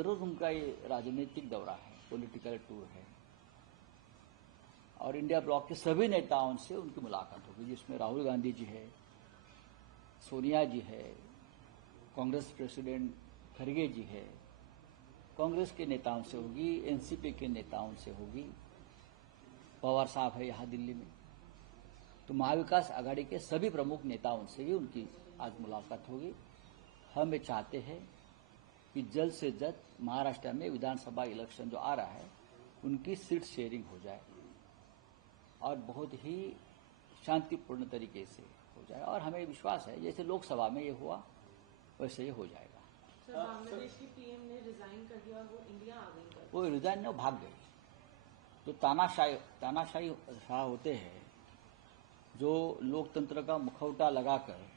जरूर उनका ये राजनीतिक दौरा है, पॉलिटिकल टूर है और इंडिया ब्लॉक के सभी नेताओं से उनकी मुलाकात होगी, जिसमें राहुल गांधी जी है, सोनिया जी है, कांग्रेस प्रेसिडेंट खड़गे जी है, कांग्रेस के नेताओं से होगी, एनसीपी के नेताओं से होगी, पवार साहब है यहाँ दिल्ली में, तो महाविकास आघाड़ी के सभी प्रमुख नेताओं से भी उनकी आज मुलाकात होगी। हम ये चाहते हैं कि जल्द से जल्द महाराष्ट्र में विधानसभा इलेक्शन जो आ रहा है उनकी सीट शेयरिंग हो जाए और बहुत ही शांतिपूर्ण तरीके से हो जाए, और हमें विश्वास है जैसे लोकसभा में ये हुआ वैसे ये हो जाएगा। सर, बांग्लादेश की पीएम ने रिजाइन कर दिया और वो इंडिया आ गई। वो रिजाइन ने भाग गई। तो तानाशाही शाह होते हैं जो लोकतंत्र का मुखौटा लगाकर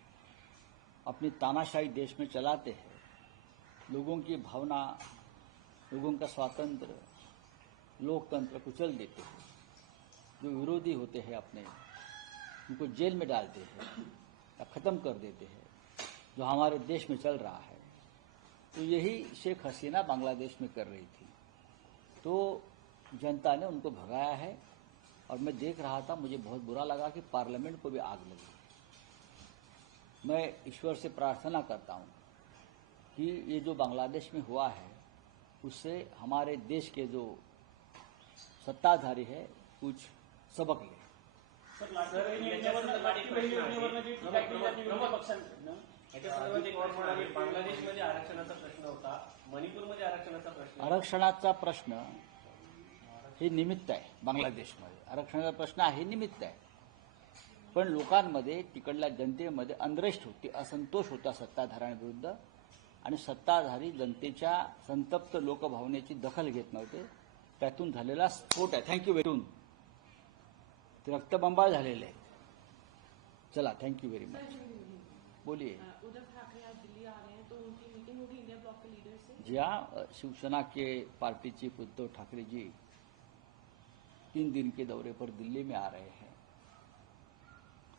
अपनी तानाशाही देश में चलाते हैं, लोगों की भावना, लोगों का स्वातंत्र, लोकतंत्र कुचल देते हैं, जो विरोधी होते हैं अपने उनको जेल में डालते हैं या खत्म कर देते हैं, जो हमारे देश में चल रहा है। तो यही शेख हसीना बांग्लादेश में कर रही थी, तो जनता ने उनको भगाया है। और मैं देख रहा था, मुझे बहुत बुरा लगा कि पार्लियामेंट को भी आग लगी। मैं ईश्वर से प्रार्थना करता हूं कि ये जो बांग्लादेश में हुआ है उससे हमारे देश के जो सत्ताधारी है कुछ सबक ले। बांग्लादेशमध्ये आरक्षणाचा प्रश्न होता, मणिपूरमध्ये आरक्षणाचा प्रश्न. आरक्षणाचा प्रश्न हे निमित्त आहे. बांग्लादेशमध्ये आरक्षणाचा प्रश्न आहे निमित्त आहे, पण लोकांमध्ये, तिकडल्या जनतेमध्ये अनरेस्ट होती, असंतोष होता सत्ताधाऱ्यांविरुद्ध, आणि सत्ताधारी जनतेच्या संतप्त लोकभावनेची दखल घेत नव्हते. त्यातून झालेला स्फोट आहे. Thank you very much. ते रक्तबंबाळ झालेले आहे. चला, थँक्यू व्हेरी मच. बोलिए. उद्धव ठाकरे आज दिल्ली आ रहे हैं, तो उनकी मीटिंग होगी इंडिया ब्लॉक के लीडर से? जी हाँ, शिवसेना के पार्टी चीफ उद्धव ठाकरे जी 3 दिन के दौरे पर दिल्ली में आ रहे हैं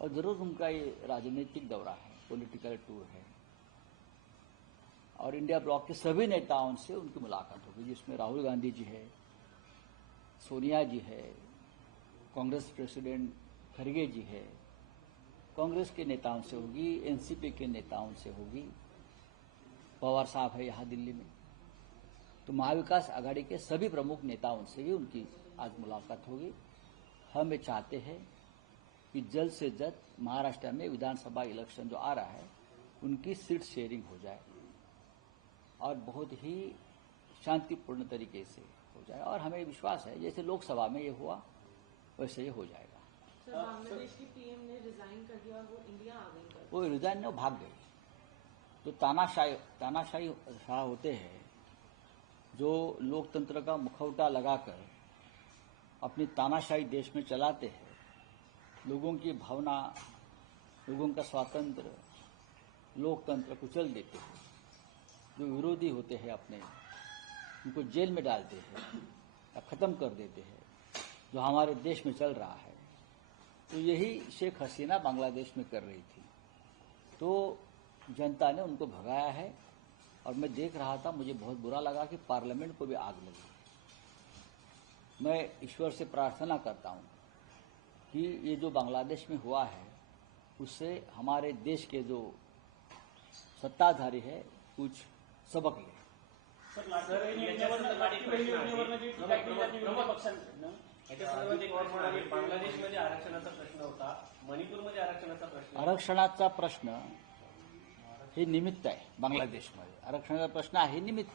और जरूर उनका ये राजनीतिक दौरा है, पॉलिटिकल टूर है और इंडिया ब्लॉक के सभी नेताओं से उनकी मुलाकात होगी, जिसमें राहुल गांधी जी है, सोनिया जी है, कांग्रेस प्रेसिडेंट खड़गे जी है, कांग्रेस के नेताओं से होगी, एनसीपी के नेताओं से होगी, पवार साहब है यहाँ दिल्ली में, तो महाविकास आघाड़ी के सभी प्रमुख नेताओं से भी उनकी आज मुलाकात होगी। हम ये चाहते हैं कि जल्द से जल्द महाराष्ट्र में विधानसभा इलेक्शन जो आ रहा है उनकी सीट शेयरिंग हो जाए और बहुत ही शांतिपूर्ण तरीके से हो जाए, और हमें विश्वास है जैसे लोकसभा में ये हुआ वैसे ये हो जाएगा। सर, बांग्लादेश की पीएम ने रिजाइन कर दिया और वो इंडिया आ गई। वो रिजाइन ने भाग गई। तो तानाशाही शाह होते हैं जो लोकतंत्र का मुखौटा लगाकर अपनी तानाशाही देश में चलाते हैं, लोगों की भावना, लोगों का स्वातंत्र, लोकतंत्र कुचल देते हैं, जो विरोधी होते हैं अपने उनको जेल में डालते हैं या खत्म कर देते हैं, जो हमारे देश में चल रहा है। तो यही शेख हसीना बांग्लादेश में कर रही थी, तो जनता ने उनको भगाया है। और मैं देख रहा था, मुझे बहुत बुरा लगा कि पार्लियामेंट को भी आग लगी। मैं ईश्वर से प्रार्थना करता हूं कि ये जो बांग्लादेश में हुआ है उससे हमारे देश के जो सत्ताधारी है कुछ सबक ले. बांग्लादेशमध्ये आरक्षणाचा प्रश्न होता, मणिपूरमध्ये आरक्षणाचा प्रश्न. आरक्षणाचा प्रश्न हे निमित्त आहे. बांग्लादेशमध्ये आरक्षणाचा प्रश्न आहे निमित्त.